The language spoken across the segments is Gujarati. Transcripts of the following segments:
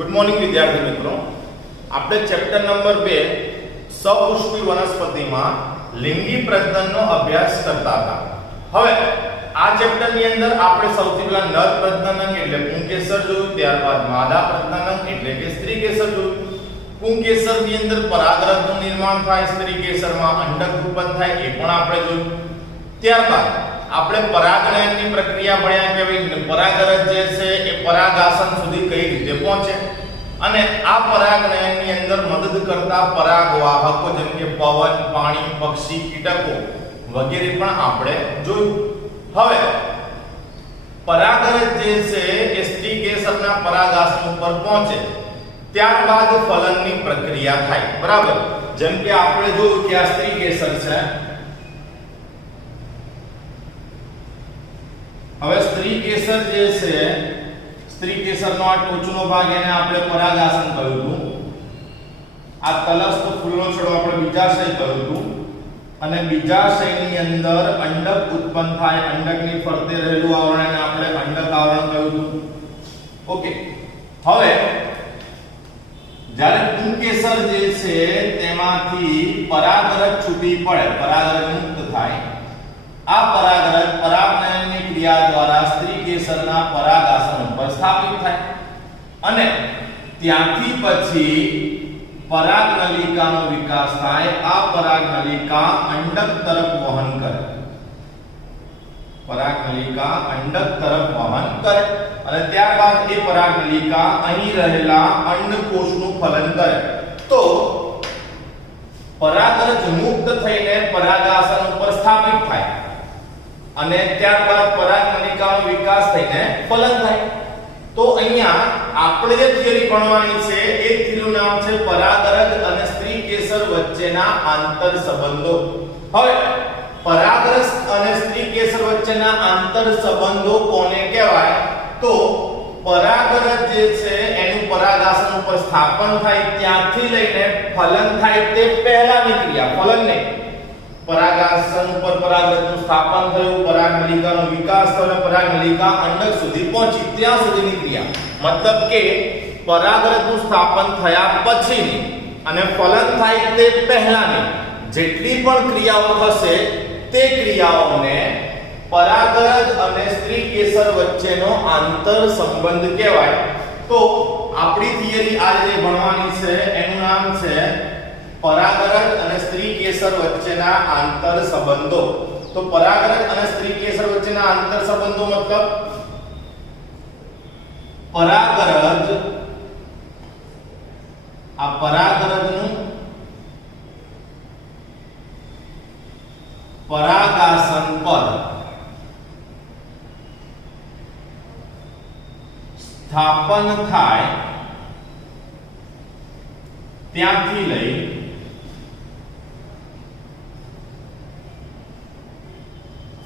ગુડ મોર્નિંગ વિદ્યાર્થી મિત્રો, આપણે ચેપ્ટર નંબર 2 સપુષ્પી વનસ્પતિમાં લિંગી પ્રજનનનો અભ્યાસ કરતા હતા. હવે આ ચેપ્ટરની અંદર આપણે સૌથી પહેલા નર પ્રજનન એટલે પુંકેસર જોયું, ત્યારબાદ માદા પ્રજનન એટલે કે સ્ત્રી કેસર જોયું. પુંકેસરની અંદર પરાગરજનું નિર્માણ થાય, સ્ત્રી કેસરમાં અંડક ઉત્પન્ન થાય એ પણ આપણે જોયું. ત્યારબાદ આપણે પરાગનયનની પ્રક્રિયા ભણ્યા કે ભાઈ પરાગરજ જે છે એ પરાગાસન સુધી કઈ રીતે પહોંચે અને આ પરાગનયનની અંદર મદદ કરતા પરાગવાહકો જેમ કે પવન, પાણી, પક્ષી, કીટકો વગેરે પણ આપણે જોયું. હવે પરાગરજ જે છે એ સ્ત્રી કેસરના પરાગાસન ઉપર પહોંચે ત્યારબાદ ફલનની પ્રક્રિયા થાય. બરાબર, જેમ કે આપણે જોયું કે આ સ્ત્રી કેસર છે. હવે સ્ત્રી કેસર જે છે, સ્ત્રી કેસરનો આ ટોચનો ભાગ એને આપણે પરાગાસન કહ્યું હતું. આ તલસ્થ ફૂલનો છોડો આપણે બીજાશય કહ્યું હતું અને બીજાશયની અંદર અંડક ઉત્પન્ન થાય. અંડકની ફરતે રહેલું આવરણ એને આપણે અંડક આવરણ કહ્યું હતું. ઓકે, હવે જ્યારે પુંકેસર જે છે તેમાંથી પરાગરજ છૂટી પડે, પરાગરજ મુક્ત થાય. આ પરાગરજ પરાગનયનની ક્રિયા દ્વારા સ્ત્રી કેસરના પરાગાસન ઉપર સ્થાપિત થાય અને ત્યાંથી પછી પરાગનલિકાનો વિકાસ થાય. આ પરાગનલિકા અંડક તરફ વહન કરે, પરાગનલિકા અંડક તરફ વહન કરે અને ત્યારબાદ એ પરાગનલિકા અહીં રહેલા અંડકોષનું ફલન કરે. તો પરાગરજ મુક્ત થઈને પરાગાસન ઉપર સ્થાપિત થાય અને ત્યારબાદ પરાગનલિકાનો વિકાસ થઈને ફલન થાય. તો અહીંયા આપણે જે થિયરી ભણવાની છે એ થિયરીનું નામ છે પરાગરજ અને સ્ત્રી કેસર વચ્ચેના આંતર સંબંધો. હવે પરાગરજ અને સ્ત્રી કેસર વચ્ચેના આંતર સંબંધો કોને કહેવાય? તો પરાગરજ જે છે એનું પરાગાસન ઉપર સ્થાપન થાય ત્યાંથી લઈને ફલન થાય તે પહેલાની ક્રિયા, ફલન નહીં, પરાગાસન ઉપર પરાગરજનું સ્થાપન થયું, પરાગનલિકાનો વિકાસ થયો અને પરાગનલિકા અંડક સુધી પહોંચી ત્યાં સુધીની ક્રિયા. મતલબ કે પરાગરજનું સ્થાપન થયા પછીની અને ફલન થાય તે પહેલાની જેટલી પણ ક્રિયાઓ થશે તે ક્રિયાઓને પરાગરજ અને સ્ત્રી કેસર વચ્ચેનો આંતર સંબંધ કહેવાય. તો આપણી થિયરી આ જે ભણવાની છે એનું નામ છે પરાગરજ અને સ્ત્રી કેસર વચ્ચેના આંતર સંબંધો. તો પરાગરજ અને સ્ત્રી કેસર વચ્ચેના આંતર સંબંધો મતલબ પરાગરજ, આ પરાગરજનું પરાગાસન પર સ્થાપન થાય ત્યાંથી લઈ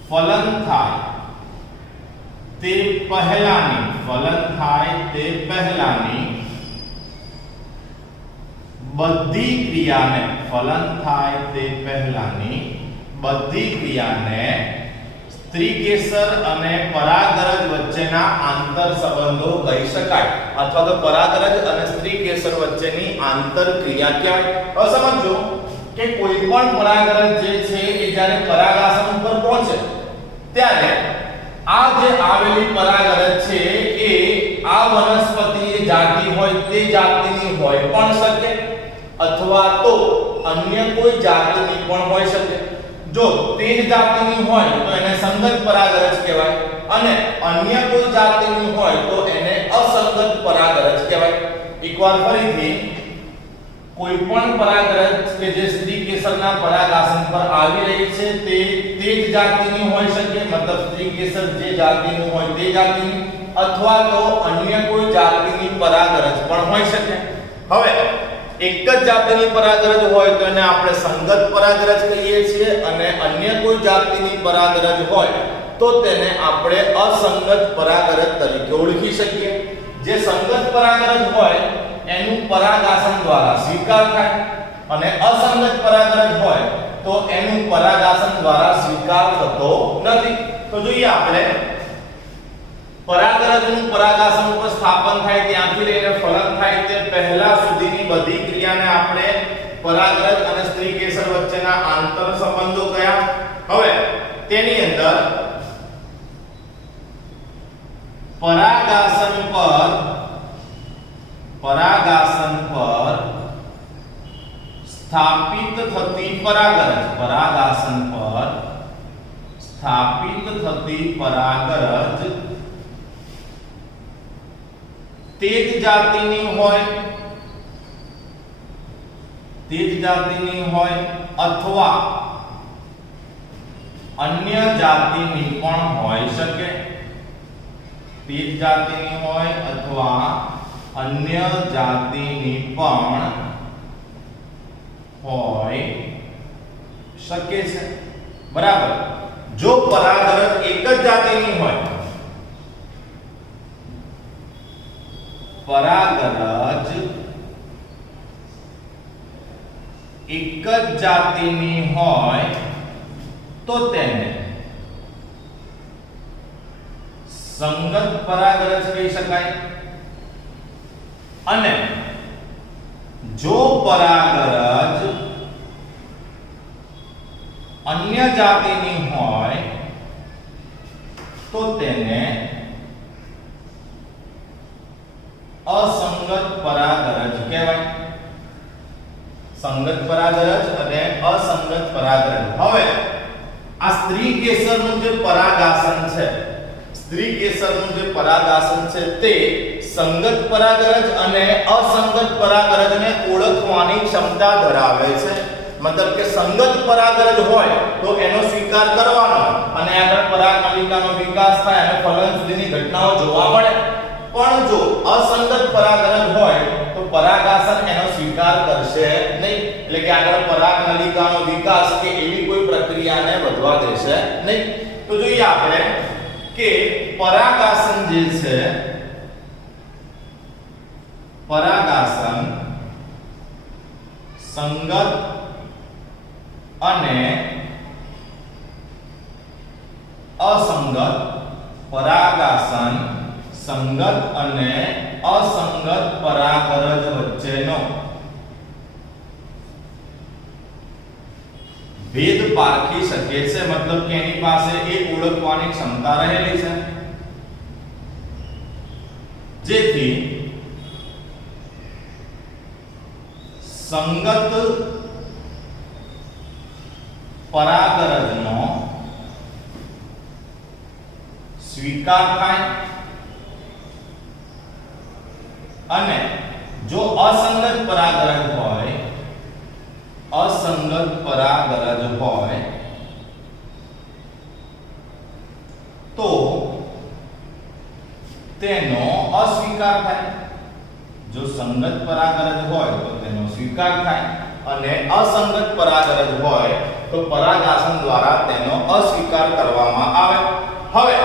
ફલન થાય તે પહેલાની, ફલન થાય તે પહેલાની બધી ક્રિયાને, ફલન થાય તે પહેલાની બધી ક્રિયાને સ્ત્રી કેસર અને પરાગરજ વચ્ચેના આંતર સંબંધો કહી શકાય અથવા તો પરાગરજ અને સ્ત્રી કેસર વચ્ચેની આંતર ક્રિયા કહેવાય. હવે સમજો કે કોઈ પણ પરાગરજ જે છે એ જ્યારે પરાગાસન ઉપર પહોંચે ત્યારે આ જે આવેલી પરાગરજ છે એ આ વનસ્પતિની જાતિ હોય તે જાતિની હોય પણ શકે અથવા તો અન્ય કોઈ જાતિની પણ હોઈ શકે. જો તે જ જાતિની હોય તો એને સંગત પરાગરજ કહેવાય અને અન્ય કોઈ જાતિની હોય તો એને અસંગત પરાગરજ કહેવાય. એકવાર ફરીથી, કોઈ પણ પરાગરજ કે જે સ્ત્રી કેસરના પરાગાસન પર આવી રહી છે તે જ જાતિની હોઈ શકે, મતલબ સ્ત્રી કેસર જે જાતિનું હોય તે જાતિની અથવા તો અન્ય કોઈ જાતિની પરાગરજ પણ હોઈ શકે. હવે એક જ જાતિની પરાગરજ હોય તો એને આપણે સંગત પરાગરજ કહીએ છીએ અને અન્ય કોઈ જાતિની પરાગરજ હોય તો તેને આપણે અસંગત પરાગરજ તરીકે ઓળખી શકીએ. જે સંગત પરાગરજ હોય એનું પરાગાસન દ્વારા સ્વીકાર થાય અને અસંગત પરાગરજ હોય તો એનું પરાગાસન દ્વારા સ્વીકાર થતો નથી. તો જોઈએ આપણે પરાગરજનું પરાગાસન ઉપર સ્થાપન થાય ત્યાંથી લઈને ફલન થાય તે પહેલા સુધીની બધી ક્રિયાને આપણે પરાગરજ અને સ્ત્રીકેસર વચ્ચેના આંતર સંબંધો કયા. હવે તેની અંદર પરાગાસન પર સ્થાપિત થતી પરાગરજ, પરાગાસન પર સ્થાપિત થતી પરાગરજ તે જ જાતિની હોય અથવા અન્ય જાતિની પણ હોઈ શકે. તે જ જાતિની હોય અથવા અન્ય જાતિની પણ હોઈ શકે છે. બરાબર. જો પરાગરજ એક જ જાતિની હોય, પરાગરજ એક જ જાતિની હોય તો તેને સંગત પરાગરજ કહી શકાય. અને જો પરાગરજ અન્ય જાતિની હોય તો તેને અસંગત પરાગરજ કહેવાય. સંગત પરાગરજ અને અસંગત પરાગરજ. હવે આ સ્ત્રીકેસરનું જે પરાગાસન છે, સ્ત્રીકેસરનું જે પરાગાસન છે તે સંગત પરાગરજ અને અસંગત પરાગરજને ઓળખવાની ક્ષમતા ધરાવે છે. મતલબ કે સંગત પરાગરજ હોય તો એનો સ્વીકાર કરવાનો અને આગળ પરાગનલિકાનો વિકાસ થાય અને ફલન સુધીની ઘટનાઓ જોવા મળે. પણ જો અસંગત પરાગરજ હોય તો પરાગાસન એનો સ્વીકાર કરશે નહીં. એટલે કે આગળ પરાગનલિકાનો વિકાસ કે એવી કોઈ પ્રક્રિયાને વધવા દેશે નહીં. તો જોઈએ આપણે કે પરાગાસન જે છે, પરાગાસન સંગત અને અસંગત, પરાગાસન સંગત અને અસંગત પરાગરજ વચ્ચેનો ભેદ પારખી શકે છે. મતલબ કે એની પાસે એ ઓળખવાની ક્ષમતા રહેલી છે જેથી સંગત પરાગરજનો સ્વીકાર થાય અને જો અસંગત પરાગરજ હોય, અસંગત પરાગરજ હોય તો તેનો અસ્વીકાર થાય. જો સંગત પરાગરજ હોય તો તેનો સ્વીકાર થાય અને અસંગત પરાગરજ હોય તો પરાગાસન દ્વારા તેનો અસ્વીકાર કરવામાં આવે. હવે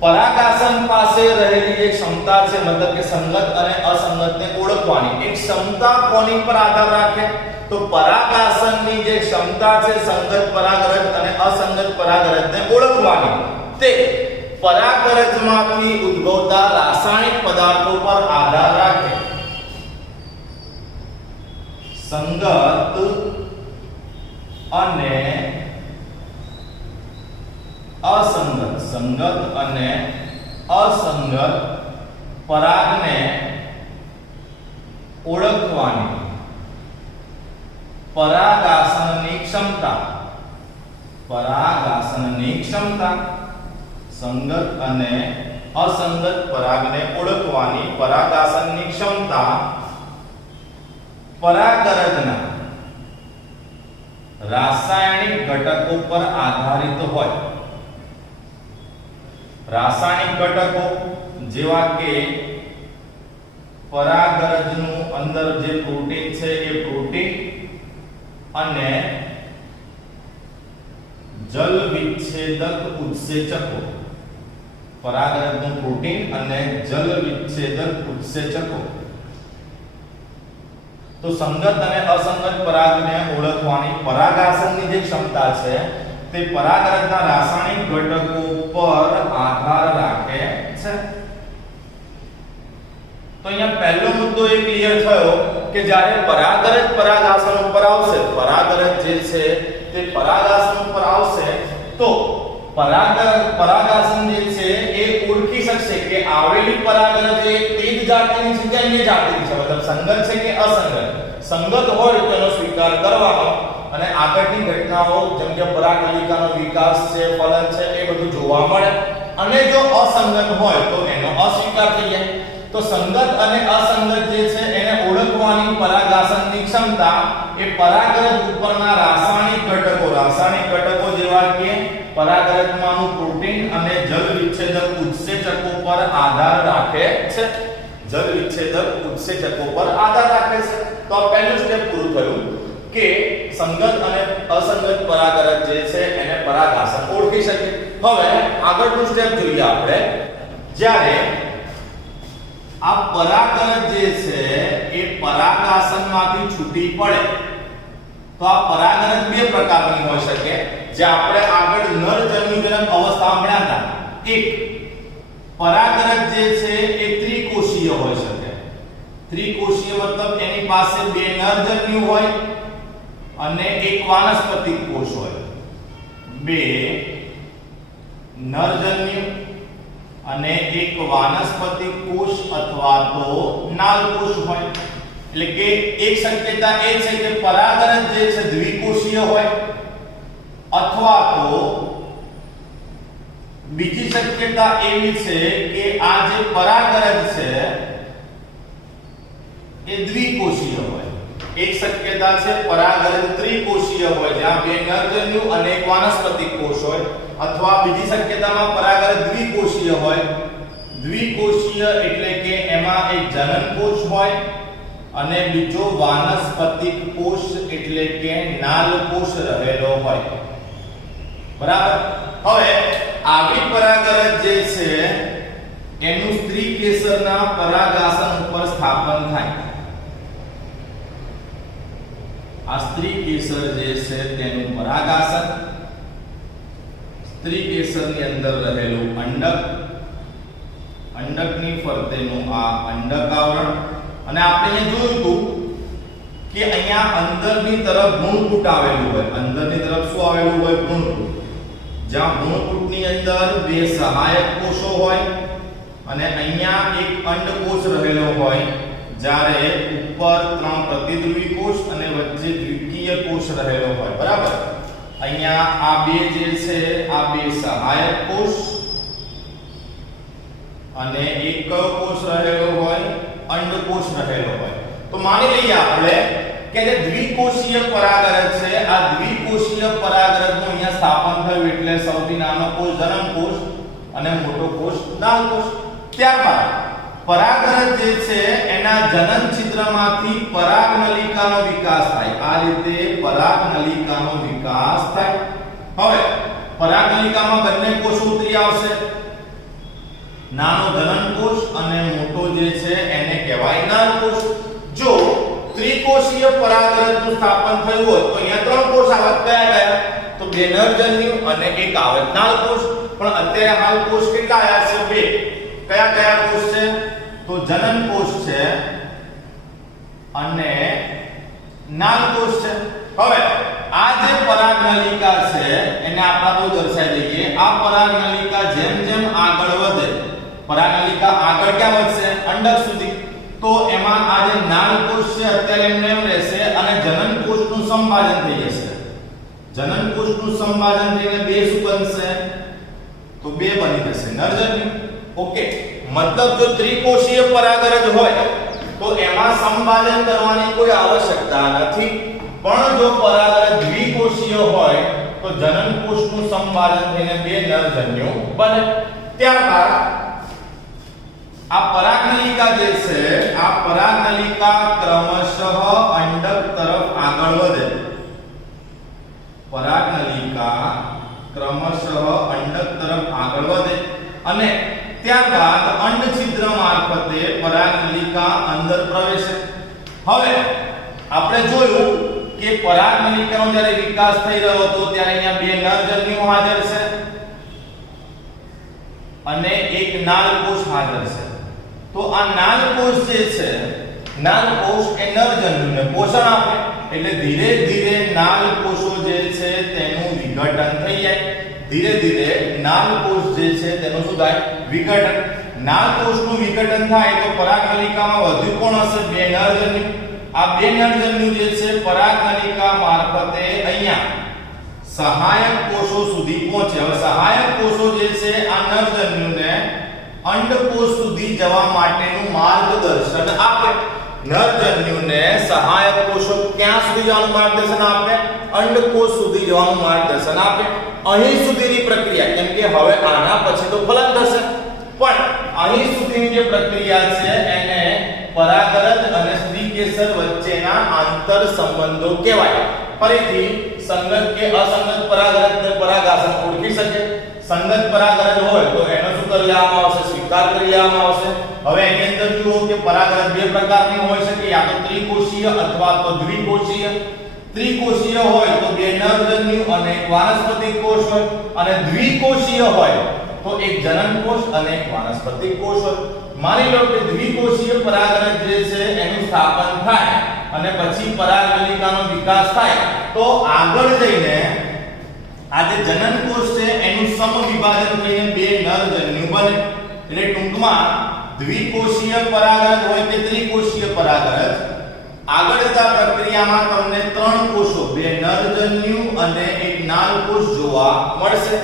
પરાગાસન પાસે રહેલી એક ક્ષમતા છે, મતલબ કે સંગત અને અસંગતને ઓળખવાની. એક ક્ષમતા કોની પર આધાર રાખે? તો પરાગાસનની જે ક્ષમતા છે સંગત પરાગરજ અને અસંગત પરાગરજને ઓળખવાની, તે પરાગરજમાંથી ઉદ્ભવતા રાસાયણિક પદાર્થો પર આધાર રાખે. સંગત અને અસંગત, સંગત અને અસંગત પરાગને ઓળખવાની પરાગાસનની ક્ષમતા, પરાગાસનની ક્ષમતા, સંગત અને અસંગત પરાગને ઓળખવાની પરાગાસનની ક્ષમતા પરાગરજના રાસાયણિક ઘટકો પર આધારિત હોય. રાસાયણિક ઘટકો જેવા કે પરાગરજનું અંદર જે પ્રોટીન છે એ પ્રોટીન અને જલ વિચ્છેદક ઉત્સેચકો, પરાગરજનું પ્રોટીન અને જલ વિચ્છેદક ઉત્સેચકો. તો સંગત અને અસંગત પરાગને ઓળખવાની પરાગાસનની જે ક્ષમતા છે તે પરાગરજના રાસાયણિક ઘટકો પર આધાર રાખે છે। તો અહીંયા પહેલો મુદ્દો એ ક્લિયર થયો કે જ્યારે પરાગરજ પરાગાસન ઉપર આવશે, પરાગરજ જે છે તે પરાગાસન ઉપર આવશે તો પરાગાસન જે છે એ ઓળખી શકશે કે આવેલી પરાગરજ એ તે જ જાતિની છે કે અન્ય જાતિની છે, મતલબ સંગત છે કે અસંગત। સંગત હોય તો એનો સ્વીકાર કરવાનો અને આગળની ઘટનાઓ જેમ કે પરાગનલિકાનો વિકાસ છે, ફલન છે એ બધું જોવા મળે, અને જો અસંગત હોય તો એનો અસ્વીકાર થઈ જાય। તો સંગત અને અસંગત જે છે એને ઓળખવાની પરાગાસનની ક્ષમતા એ પરાગરજ ઉપરના રાસાયણિક ઘટકો જેવા કે પરાગરજમાંનું પ્રોટીન અને જલ વિચ્છેદક ઉત્સેચકો પર આધાર રાખે છે। જલ વિચ્છેદક ઉત્સેચકો પર આધાર રાખે છે। તો આ પહેલું સ્ટેપ પૂરું થયું કે સંગત અને અસંગત પરાગરજ જે છે એને પરાગાસન ઓળખી શકે। હવે આગળનું સ્ટેપ જોઈએ આપણે, જ્યારે આ પરાગરજ જે છે એ પરાગાસનમાંથી છૂટી પડે તો આ પરાગરજ બે પ્રકારની હોઈ શકે, જે આપણે આગળ નરજન્યુજનક અવસ્થામાં ભણ્યા હતા। એક પરાગરજ જે છે એ ત્રિકોષીય હોઈ શકે। ત્રિકોષીય મતલબ એની પાસે બે નરજન્યુ હોય અને એક વાનસ્પતિક કોષ હોય। બે નરજન્યુ અને એક વાનસ્પતિક કોષ અથવા તો નાલ કોષ હોય। એટલે કે એક શક્યતા એ છે કે પરાગરજ જે છે દ્વિકોષીય હોય, અથવા તો બીજી શક્યતા એવી છે કે આ જે પરાગરજ છે એ દ્વિકોષીય હોય। એક શક્યતા છે પરાગરજ ત્રિકોષીય હોય જ્યાં બે નરજન્યુ અને એક વાનસ્પતિક કોષ હોય, અથવા બીજી શક્યતામાં પરાગરજ દ્વિકોષીય હોય। દ્વિકોષીય એટલે કે એમાં એક જનન કોષ હોય અને બીજો વાનસ્પતિક કોષ એટલે કે નાલ કોષ રહેલો હોય। બરાબર। હવે આવી પરાગરજ જે છે એનું સ્ત્રી કેસરના પરાગાસન ઉપર સ્થાપન થાય। આ સ્ત્રી કેસર જે છે તેનું પરાગાસન, સ્ત્રી કેસરની અંદર રહેલું અંડક, અંડકની ફરતેનું આ અંડક આવરણ, અને આપણે અહીંયા જોયું હતું કે અહીંયા અંદરની તરફ ભ્રૂણપુટ આવેલું હોય। અંદરની તરફ શું આવેલું હોય? ભ્રૂણપુટ। જ્યાં ભ્રૂણપુટની અંદર બે સહાયક કોષો હોય અને અહીંયા એક અંડકોષ રહેલો હોય, જ્યારે ઉપર ત્રણ પ્રતિધ્રુવી કોષ અને વચ્ચે દ્વિકીય કોષ રહેલો હોય। બરાબર। અહીંયા આ બે જે છે આ બે સહાયક કોષ અને એક કયો કોષ રહેલો હોય? અંડકોષ રહેલો હોય। તો માની લઈએ આપણે કે જે દ્વિકોષીય પરાગરજ છે, આ દ્વિકોષીય પરાગરજનું અહીંયા સ્થાપન થયું એટલે સૌથી નાનો કોષ જનન કોષ અને મોટો કોષ નાલ કોષ। ત્યારબાદ પરાગરજ જે છે એના જનન છિદ્રમાંથી પરાગનલિકાનો વિકાસ થાય। આ રીતે પરાગનલિકાનો વિકાસ થાય। હવે પરાગનલિકામાં બંને કોષો ઉતરી આવશે, નાનો જનન કોષ અને મોટો જે છે એને કહેવાય નાલ કોષ। જો ત્રિકોષીય પરાગરજનું સ્થાપન થયું હોત તો અહીંયા ત્રણ કોષ આવત, કયા કયા? તો બે નરજન્યુ અને એક આવત નાલ કોષ। પણ અત્યારે હાલ કોષ કેટલા આવ્યા છે? બે। કયા કયા કોષ છે? તો જનન કોષ છે અને નાલ કોષ છે। હવે આ જે પરાગનલિકા છે એને આપણે તો દર્શાવી દઈએ। આ પરાગનલિકા જેમ જેમ આગળ વધે, પરાગનલિકા આગળ ક્યાં વધશે? અંડક સુધી। તો એમાં આ જે નાલ કોષ છે અત્યારે એમને એમ રહેશે અને જનન કોષનું સંભાજન થઈ જશે। જનન કોષનું સંભાજન થઈને બે શું બનશે? તો બે બની જશે નરજન્યુ। ઓકે। મતલબ જો ત્રિકોષીય પરાગરજ હોય તો એમાં સંભાજન કરવાની કોઈ આવશ્યકતા નથી, પણ જો પરાગરજ દ્વિકોષીય હોય તો જનન કોષનું સંભાજન થઈને બે નરજન્યુ બને। ત્યારબાદ આ પરાગનલિકા જે છે, આ પરાગનલિકા ક્રમશઃ અંડક તરફ આગળ વધે। પરાગનલિકા ક્રમશઃ અંડક તરફ આગળ વધે અને ત્યારબાદ અંડછિદ્ર મારફતે પરાગનલિકા અંદર પ્રવેશે। હવે આપણે જોયું કે પરાગનલિકાનો જ્યારે વિકાસ થઈ રહ્યો હતો ત્યારે અહીંયા બે નરજન્યુઓ હાજર છે અને એક નાલકોષ હાજર છે. તો આ નાલકોષ જે છે, નાલકોષ એ નરજન્યુને પોષણ આપે એટલે ધીરે ધીરે નાલકોષો જે છે તેનું વિઘટન થઈ જાય. ધીરે ધીરે નાલકોષ જે છે તેનું શું થાય? વિઘટન. નાલકોષનું વિઘટન થાય તો પરાગનલિકામાં વધુ કોણ હશે? બે નરજન્યુ. આ બે નરજન્યુ જે છે પરાગનલિકા મારફતે અહીંયા સહાયક કોષો સુધી પહોંચે. હવે સહાયક કોષો જે છે આ નરજન્યુને અંડકોષ સુધી જવા માટેનું માર્ગદર્શન આપે. નરજન્યુને સહાયક કોષો ક્યાં સુધી જવાનું માર્ગદર્શન આપે? અંડકોષ સુધી જવાનું માર્ગદર્શન આપે. અહીં સુધીની પ્રક્રિયા, કેમ કે હવે આના પછી તો ફલન થશે, પણ અહીં સુધીની જે પ્રક્રિયા છે એને પરાગરજ અને સ્ત્રીકેસર વચ્ચેના આંતર સંબંધો કહેવાય. ફરીથી સંગત કે અસંગત પરાગરજ ને પરાગાસન ઓળખી શકે. સંગત પરાગરજ હોય તો એનો શું કરી લેવામાં આવશે? સ્વીકાર કરી લેવામાં આવશે. હવે એની અંદર જુઓ કે પરાગરજ બે પ્રકારની હોઈ શકે, યા તો ત્રિકોષીય અથવા તો દ્વિકોષીય. ત્રિકોષીય હોય તો બે નરજન્યુ અને એક વાનસ્પતિક કોષ હોય, અને દ્વિકોષીય હોય તો એક જનનકોષ અને એક વાનસ્પતિક કોષ હોય. માની લો કે દ્વિકોષીય પરાગરજ જે છે એનું સ્થાપન થાય અને પછી પરાગનલિકાનો વિકાસ થાય તો આગળ જઈને આ જે જનનકોષ છે એનું સમવિભાજન થઈને બે નરજન્યુ બને. એટલે ટૂંકમાં દ્વિકોષીય પરાગરજ હોય કે ત્રિકોષીય પરાગરજ, આગળ જતા પ્રક્રિયામાં તમને ત્રણ કોષો, બે નરજન્યુ અને એક નાલકોષ જોવા મળશે.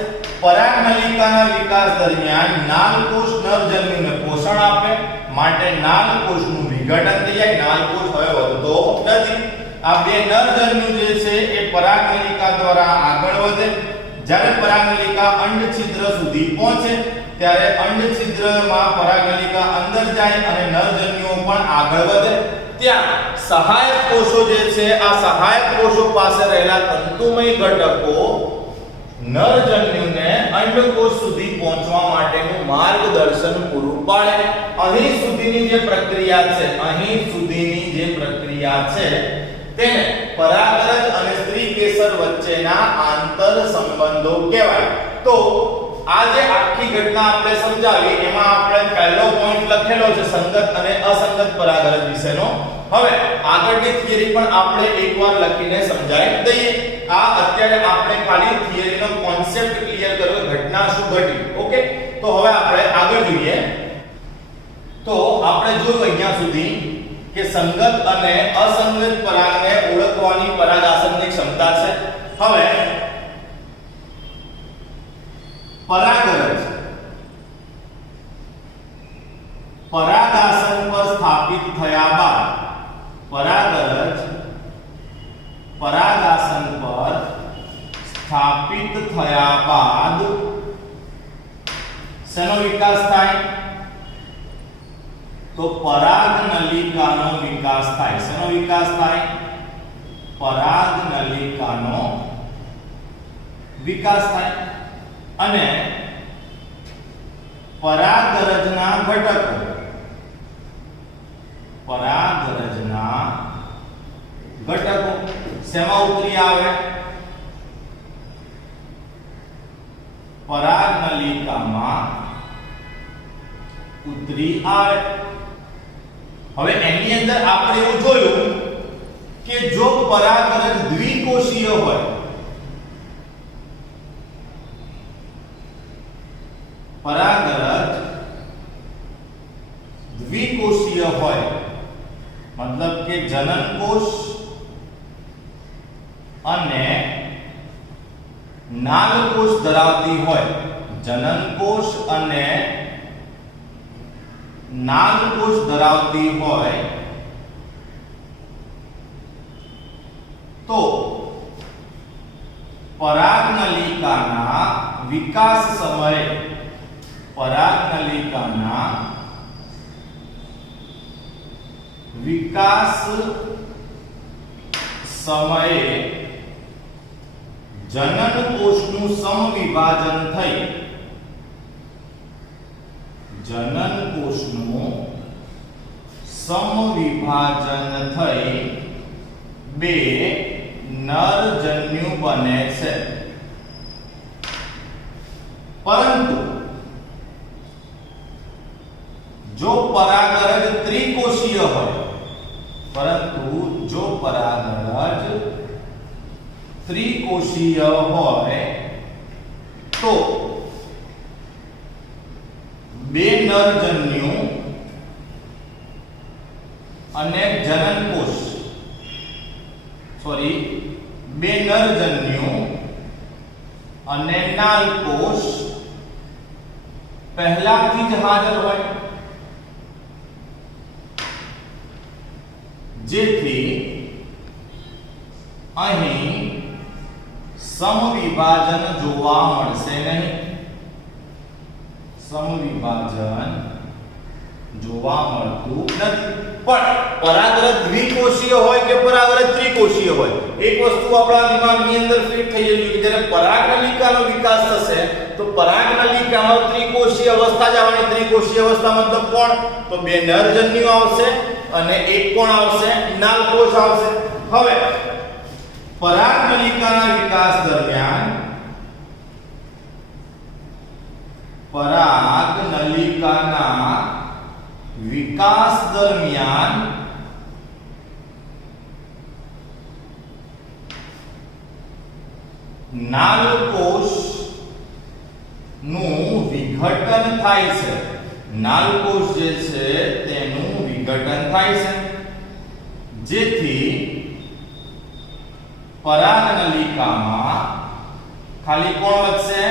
પરાગનલિકાના વિકાસ દરમિયાન નાલકોષ નરજન્યુને પોષણ આપે માટે નાલકોષનું વિઘટન થઈ જાય. નાલકોષ હવે વધતો નથી. આ બે નરજન્યુ જે છે એ પરાગનલિકા દ્વારા આગળ વધે. જ્યારે પરાગનલિકા અંડછિદ્ર સુધી પહોંચે ત્યારે અંડછિદ્રમાં પરાગનલિકા અંદર જાય અને નરજન્યુઓ પણ આગળ વધે. ત્યાં સહાયક કોષો જે છે આ સહાયક કોષો પાસે રહેલા તંતુમય ઘટકો નરજન્યુને અંડકોષ સુધી પહોંચવા માટેનું માર્ગદર્શન પૂરું પાડે. અહીં સુધીની જે પ્રક્રિયા છે તેને પરાગરજ અને સ્ત્રીકેસર વચ્ચેના આંતર સંબંધો કહેવાય. તો આ જે આખી ઘટના આપણે સમજાવી એમાં આપણે પહેલો પોઈન્ટ લખેલો છે સંગત અને અસંગત પરાગરજ વિશેનો. હવે આગળની થિયરી પણ આપણે એકવાર લખીને સમજાવી દઈએ. આ અત્યારે આપણે ખાલી થિયરીનો કોન્સેપ્ટ ક્લિયર કર્યો, ઘટના શું ઘટી. ઓકે, તો હવે આપણે આગળ જોઈએ. તો આપણે જોયું અહીંયા સુધી કે સંગત અને અસંગત પરાગને ઓળખવાની પરાગાસનની ક્ષમતા છે. હવે પરાગરજ પરાગાસન પર સ્થાપિત થયા બાદ પરાગાસન પર સ્થાપિત થયા બાદ શેનો વિકાસ થાય? તો પરાગનલિકાનો વિકાસ થાય. શેનો વિકાસ થાય? પરાગનલિકાનો વિકાસ થાય. અને પરાગરજના ઘટકો શેમાં ઉતરી આવે? પરાગનલિકામાં ઉતરી આવે. હવે એની અંદર આપણે એવું જોયું કે જો પરાગરજ દ્વિકોષીય હોય, પરાગરજ દ્વિકોષીય હોય મતલબ કે જનનકોષ અને નાલકોષ ધરાવતી હોય, જનનકોષ અને નાલકોષ ધરાવતી હોય તો પરાગનલિકાના વિકાસ સમયે જનનકોષનું સમવિભાજન થઈ બે નરજન્યુ બને છે, પરંતુ જો પરાગરજ ત્રિકોષીય હોય, પરંતુ જો પરાગરજ ત્રિકોષીય હોય તો બે નરજન્યુ અને જનનકોષ બે નરજન્યુ અને નાલકોષ પહેલાથી જ હાજર હોય, જેથી અહીં સમવિભાજન જોવા મળશે નહીં, સમવિભાજન જોવા મળતું નથી. પણ પરાગરજ દ્વિકોષીય હોય કે પરાગરજ ત્રિકોષીય હોય, એક વસ્તુ આપણા દિમાગની અંદર ફિટ થઈ ગઈ કે જ્યારે પરાગનલિકાનો વિકાસ થશે તો પરાગનલિકામાં ત્રિકોષીય અવસ્થા જ આવવાની. ત્રિકોષીય અવસ્થા મતલબ કોણ? તો બે નરજન્યુ આવશે અને એક કોણ આવશે? નાલકોષ આવશે. હવે પરાગનલિકાના વિકાસ દરમિયાન નાલકોષ નું વિઘટન થાય છે. નાલકોષ જે છે તેનું વિઘટન થાય છે, જેથી પરાગનલિકામાં ખાલી કોણ વધશે?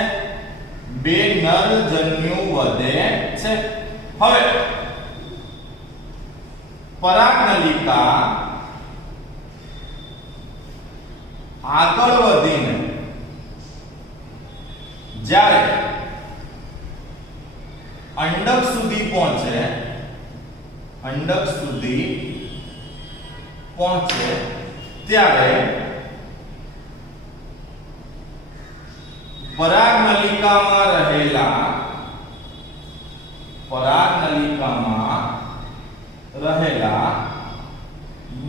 બે નરજન્યુ વધે છે. હવે પરાગનલિકા આગળ વધીને જ્યારે અંડક સુધી પહોંચે ત્યારે પરાગનલિકામાં રહેલા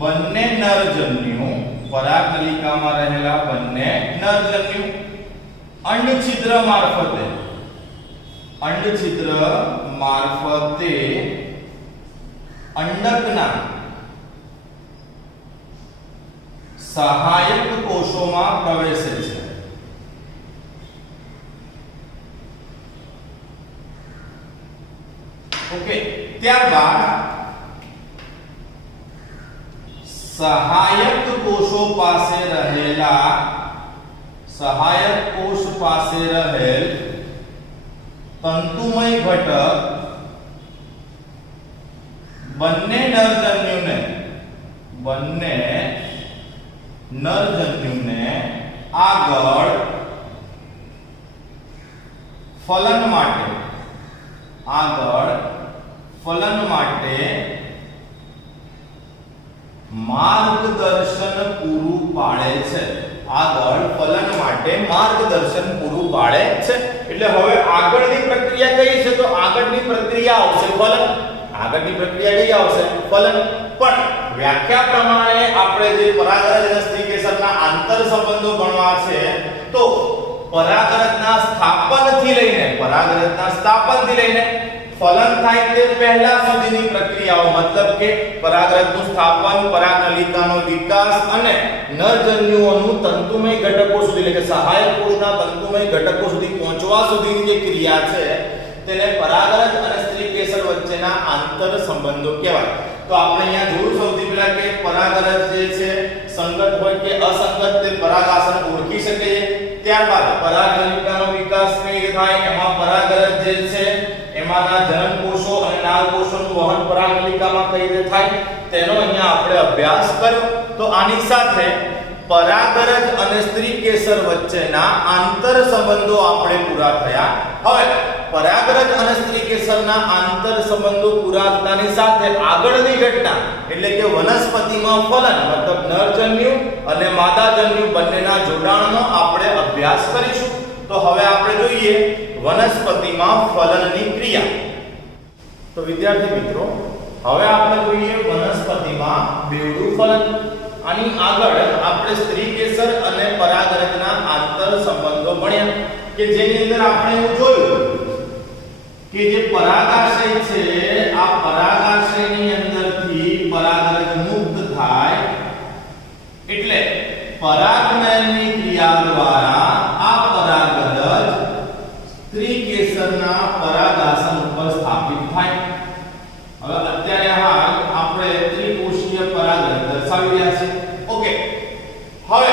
બંને નરજન્યુ અંડછિદ્ર મારફતે અંડકના સહાયક કોષોમાં પ્રવેશે છે. ઓકે, ત્યારબાદ સહાયક કોષ પાસે રહેલ તંતુમય ઘટક બંને નરજન્યુને આગળ ફલન માટે માર્ગદર્શન પૂરું પાડે છે. એટલે હવે આગળની પ્રક્રિયા કઈ છે? તો આગળની પ્રક્રિયા આવશે ફલન. ફલન. પણ વ્યાખ્યા પ્રમાણે આપણે જે પરાગરજ અને સ્ત્રીકેસરના આંતર સંબંધો ભણવા છે, તો પરાગરજના સ્થાપનથી લઈને ફલન થાય તે પહેલા સુધીની પ્રક્રિયાઓ, મતલબ કે પરાગરજનું સ્થાપન, પરાગનલિકાનો વિકાસ અને નરજન્યુઓનું તંતુમય ઘટકો સુધી, એટલે કે સહાયક કોષના તંતુમય ઘટકો સુધી પહોંચવા સુધીની જે ક્રિયા છે તેને પરાગરજ અને સ્ત્રીકેસર વચ્ચેના આંતર સંબંધો કહેવાય. તો આપણે અહીંયા જોયું સૌથી પહેલા કે પરાગરજ જે છે સંગત હોય કે અસંગત તે પરાગાસન ઓળખી શકે. ત્યારબાદ પરાગનલિકાનો વિકાસ કઈ રીતે થાય, એમાં પરાગરજ જે છે એમાંના જનનકોષો અને નાલકોષોનું વહન પરાગનલિકામાં કઈ રીતે થાય તેનો અહીંયા આપણે અભ્યાસ કર્યો. તો આની સાથે પરાગરજ અને સ્ત્રીકેસર વચ્ચેના આંતર સંબંધો આપણે પૂરા થયા. હવે પરાગરજ અને સ્ત્રીકેસરના આંતર સંબંધો પૂરા થતાની સાથે આગળની ઘટના એટલે કે વનસ્પતિમાં ફલન, મતલબ નરજન્યુ અને માદાજન્યુ બંનેના જોડાણનો આપણે અભ્યાસ કરીશું. તો હવે આપણે જોઈએ વનસ્પતિમાં ફલનની ક્રિયા. તો વિદ્યાર્થી મિત્રો, હવે આપણે જોઈએ વનસ્પતિમાં બેવડું ફલન. આની આગળ આપણે સ્ત્રીકેસર અને પરાગરજના આંતર સંબંધો ભણ્યા કે જેની અંદર આપણે એવું જોયું કે જે પરાગાશય છે આ પરાગાશયની અંદરથી પરાગરજ મુક્ત થાય એટલે પરાગનયનની ક્રિયા દ્વારા આ પરાગરજ સ્ત્રીકેસરના પરાગાસન ઉપર સ્થાપિત થાય. હવે અત્યારે હાલ આપણે ત્રિકોષીય પરાગરજ દર્શાવી રહ્યા છે. ઓકે, હવે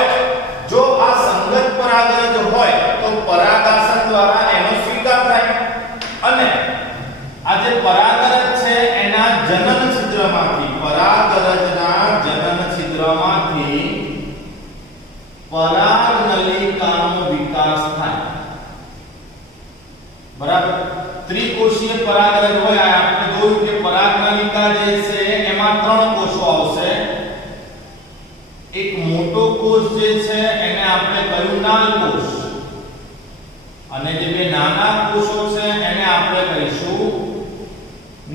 જો આ સંગત પરાગરજ હોય તો પરાગાસન દ્વારા એનો સ્વીકાર થાય અને આ જે પરાગરજ છે એના જનન છિદ્રમાંથી પરાગરજના જનન છિદ્રમાંથી પરાગનલિકાનો વિકાસ થાય. બરાબર, ત્રિકોષીય પરાગરજ હોય આપણે જોયું કે પરાગનલિકા જે છે એમાં 3 કોષો આવશે. એક મોટો કોષ જે છે એને આપણે કહ્યું નાલ કોષ અને જે બે નાના કોષો છે એને આપણે કહીશું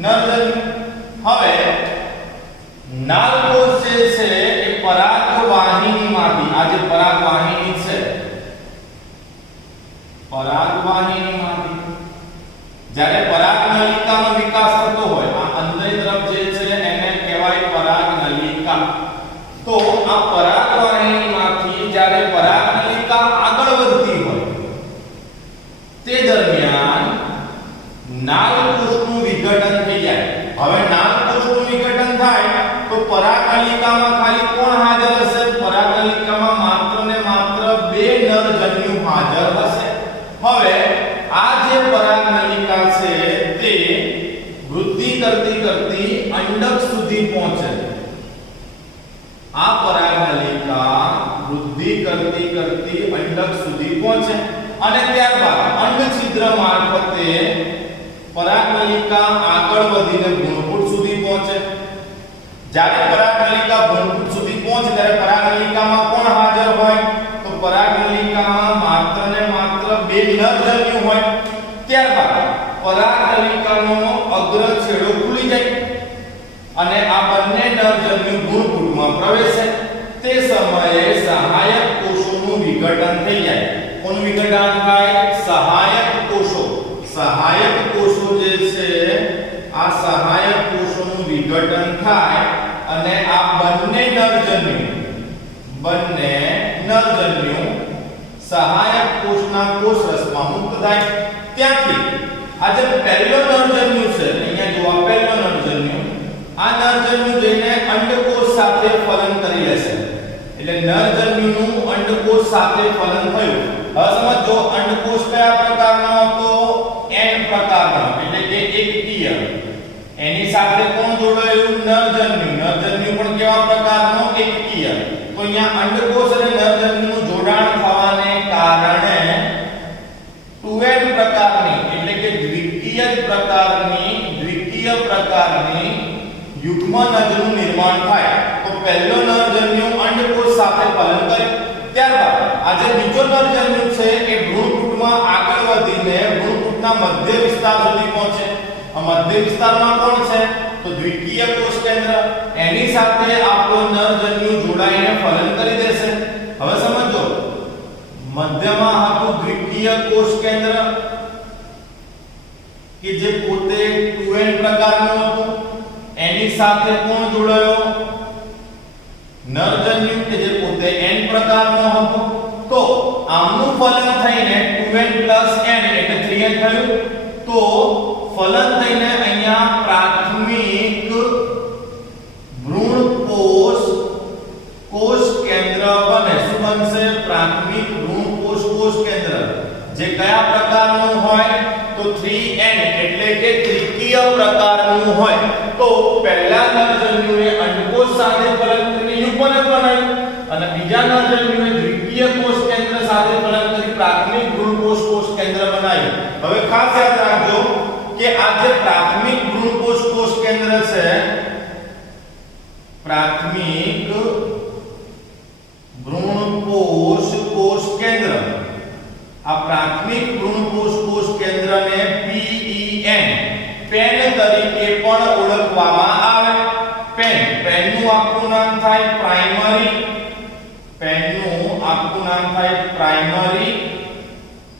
નરજન્યુ. હવે નાલ કોષ જે છે એ પરાગવાહિનીમાંથી આ જે પરાગવાહિની છે પરાગવાહિનીમાંથી જ્યારે પરાગનલિકાનો વિકાસ થતો હોય આ અંદરની તરફ જે છે એને કહેવાય પરાગનલિકા. તો આ પરાગવાહિનીમાંથી જ્યારે પરાગનલિકા આગળ વધતી હોય તે દરમિયાન નાલ કોષનું વિઘટન થઈ જાય. હવે નાલ કોષનું વિઘટન થાય તો પરાગનલિકામાં ખાલી કોણ હાજર હશે? પરાગનલિકામાં માત્ર ને માત્ર 2 નરજન્યુ હાજર હશે. હવે આ જે પરાગનલિકા છે તે વૃદ્ધિ કરતી કરતી અંડક સુધી પહોંચે. આ પરાગનલિકા વૃદ્ધિ કરતી કરતી અંડક સુધી પહોંચે અને ત્યારબાદ અંડ છિદ્ર મારફતે પરાગનલિકા આગળ વધીને ભ્રૂણપુટ સુધી પહોંચે. જ્યારે પરાગનલિકા ભ્રૂણપુટ સુધી પહોંચે ત્યારે પરાગનલિકામાં કોણ હાજર હોય? તો પરાગનલિકામાં માત્ર ને માત્ર 2 નરજન્યુ હોય. ત્યારબાદ પરાગનલિકાનો અગ્ર છેડો ખુલી જાય અને આ બંને નરજન્યુ ભ્રૂણપુટમાં પ્રવેશે. તે સમયે સહાયક કોષોનું વિઘટન થઈ જાય. કોનું વિઘટન થાય? સહાયક કોષો. સહાયક કોષો જે છે આ સહાયક કોષોનું વિઘટન થાય અને આ બંને નરજન્યુ સહાયક કોષના કોષરસમાં મુક્ત થાય. ત્યાંથી આ જે પહેલો નરજન્યુ છે અહીંયા જો આ પહેલો નરજન્યુ આ નરજન્યુ જઈને અંડકોષ સાથે ફલન કરી લેશે. એટલે નરજન્યુનું અંડકોષ સાથે ફલન થયું. હવે સમજો અંડકોષ કયા પ્રકારનો હતો? N પ્રકારનો એટલે કે એકકીય. એની સાથે કોણ જોડાયેલું? નરજન્યુ. નરજન્યુ પણ કેવા પ્રકારનો? એકકીય. તો અહીંયા અંડકોષ અને નરજન્યુનું જોડાણ થવાને કારણે 2N પ્રકારની એટલે કે દ્વિકીય પ્રકારની યુગ્મનજનું નિર્માણ થાય. તો પહેલો નરજન્યુ અંડકોષ સાથે ફલન કરે. ત્યારબાદ આ જે બીજો નરજન્યુ છે એ ભ્રૂણપુટમાં આગળ વધીને ભ્રૂણપુટના મધ્ય વિસ્તાર સુધી પહોંચે. આ મધ્ય વિસ્તારમાં કોણ છે? તો દ્વિકીય કોષ કેન્દ્ર. એની સાથે આપણો નરજન્યુ જોડાઈને ફલન કરી દેશે. હવે સમજો મધ્યમાં હતું દ્વિકીય કોષ કેન્દ્ર કે જે પોતે 2N પ્રકારનું હતું. એની સાથે કોણ જોડાયો? નરજન્યુ કે જે પોતે N પ્રકારનો હતો. તો આમનું ફલન થઈને 2N + N એટલે 3N થયું. તો ફલન થઈને અહીંયા પ્રાથમિક ભ્રૂણ કોષ કેન્દ્ર બને. શું બનશે? પ્રાથમિક ભ્રૂણ કોષ કેન્દ્ર જે કયા પ્રકારનું હોય? તો 3N એટલે કે ત્રિકીય પ્રકારનું હોય. તો પહેલા નરજન્યુએ અંડકોષ સાથે ફલન કરીને યુગ્મનજ બનાવ્યું અને બીજા નરજન્યુએ દ્વિકીય કોષ કેન્દ્ર સાથે ફલન કરી પ્રાથમિક ભ્રૂણ કોષ કેન્દ્ર બનાવ્યું. હવે ખાસ યાદ રાખજો કે આ જે પ્રાથમિક ભ્રૂણ કોષ કેન્દ્ર છે પ્રાથમિક ભ્રૂણ કોષ કેન્દ્ર આ પ્રાથમિક ભ્રૂણ કોષ કેન્દ્રને PEN તરીકે પણ ઓળખવામાં આવે. પેનનું આખું નામ થાય પ્રાઇમરી પેનનું આખું નામ થાય પ્રાઇમરી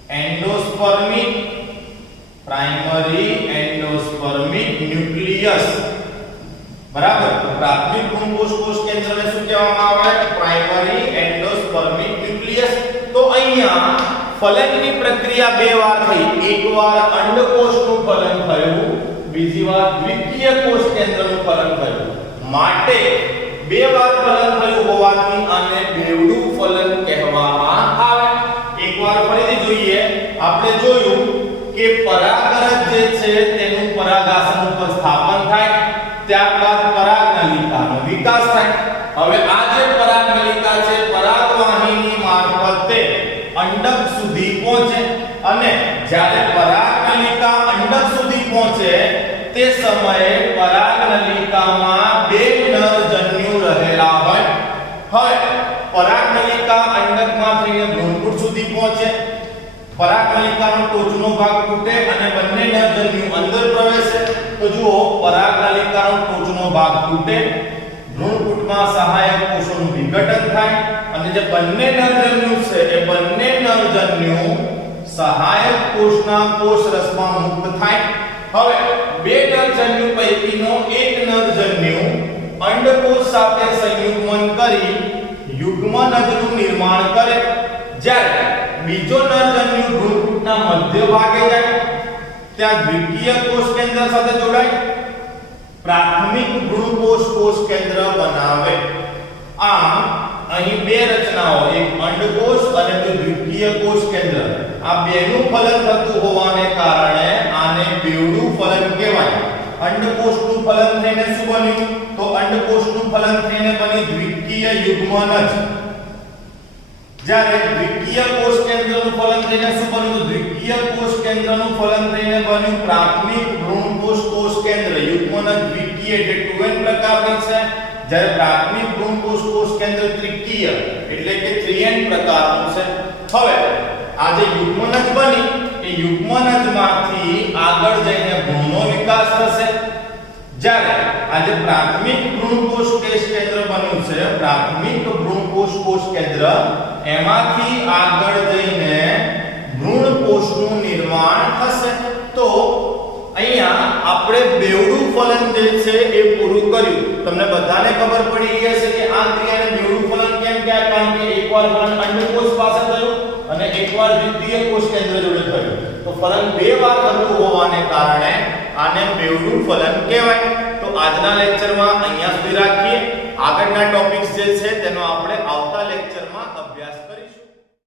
એન્ડોસ્પર્મિક ન્યુક્લિયસ બરાબર। તો પ્રાથમિક ભ્રૂણકોષ કેન્દ્રને શું કહેવામાં આવે? Primary endospermic nucleus. તો અહીંયા ફલનની પ્રક્રિયા બે વાર થઈ, એકવાર અંડકોષનું ફલન થયું, બીજી વાર દ્વિતીય કોષ કેન્દ્રનું ફલન થયું। માટે બે વાર ફલન થયું હોવાથી આને બેવડું ફલન કહેવામાં આવે। એકવાર ફરીથી જોઈએ, આપણે જોયું કે પરાગરજ જે છે તેનું પરાગાસન ઉપર સ્થાપન થાય, ત્યારબાદ પરાગનલિકાનો વિકાસ થાય। હવે આ જે પરાગનલિકા છે પરાગવાહિની મારફતે અંડક સુધી પહોંચે અને જ્યારે પરાગનલિકા અંડક સુધી પહોંચે તે સમયે પરાગનલિકામાં બે નરજન્યુ રહેલા હોય। હવે પરાગનલિકા અંડકમાં થઈને ભ્રૂણપુટ સુધી પહોંચે, પરાગનલિકાનો ટોચનો ભાગ તૂટે અને બંને નરજન્યુ અંદર પ્રવેશે। તો જુઓ, પરાગનલિકાનો ટોચનો ભાગ તૂટે, ભ્રૂણપુટમાં સહાયક કોષોનું વિઘટન થાય અને જે બંને નરજન્યુ છે એ બંને નરજન્યુ સહાયક કોષના કોષરસમાં મુક્ત થાય। હવે બે નરજન્યુ પૈકીનો એક નરજન્યુ અંડકોષ સાથે સંયુગ્મન કરી યુગ્મનજનું નિર્માણ કરે, જ્યારે બીજો નરજન્યુ ભ્રૂણપુટના મધ્ય ભાગે જાય, ત્યાં દ્વિતીય કોષ કેન્દ્ર સાથે જોડાય, પ્રાથમિક ભ્રૂણકોષ કેન્દ્ર બનાવે। આમ અહીં બે રચનાઓ, એક અંડકોષ અને દ્વિતીય કોષ કેન્દ્ર, આ બેનું ફલન થતું હોવાને કારણે આને બેવડું ફલન કહેવાય। અંડકોષનું ફલન થઈને શું બન્યું? તો અંડકોષનું ફલન થઈને બની દ્વિતીય યુગ્મનજ, જ્યારે દ્વિતીય કોષ કેન્દ્રનું ફલન થઈને શું બન્યું? તો દ્વિતીય કોષ કેન્દ્રનું ફલન થઈને બન્યું પ્રાથમિક ભ્રૂણકોષ કેન્દ્ર। યુગ્મનજ દ્વિતીય એટલે 2n પ્રકારની છે, જ્યારે પ્રાથમિક ભ્રૂણકોષ કેન્દ્ર તૃતીય એટલે કે 3n પ્રકારનું છે। હવે આ જે યુગ્મનજ બની એ યુગ્મનજમાંથી આગળ જઈને ભ્રૂણનો વિકાસ થશે, જ્યારે આ જે પ્રાથમિક ભ્રૂણકોષ કેન્દ્ર બન્યું છે, પ્રાથમિક ભ્રૂણકોષ કેન્દ્ર, એમાંથી આગળ જઈને ભ્રૂણકોષનું નિર્માણ થશે। તો અહીંયા આપણે બેવડું ફલન જે છે એ પૂરું કર્યું। તમને બધાને ખબર પડી ગઈ છે કે આ ક્રિયાને બેવડું ફલન કેમ કહેવાય? કારણ કે એકવાર ફલન અંડકોષ પાસે થયું અને એકવાર દ્વિતીય કોષ કેન્દ્ર જોડે થયું, તો ફલન બે વાર થતું હોવાને કારણે આને બેવડું ફલન કહેવાય। તો આજના લેક્ચરમાં અહીંયા સુધી રાખીએ, આગળના ટોપિક્સ જે છે તેનો આપણે આવતા લેક્ચરમાં અભ્યાસ કરીશું।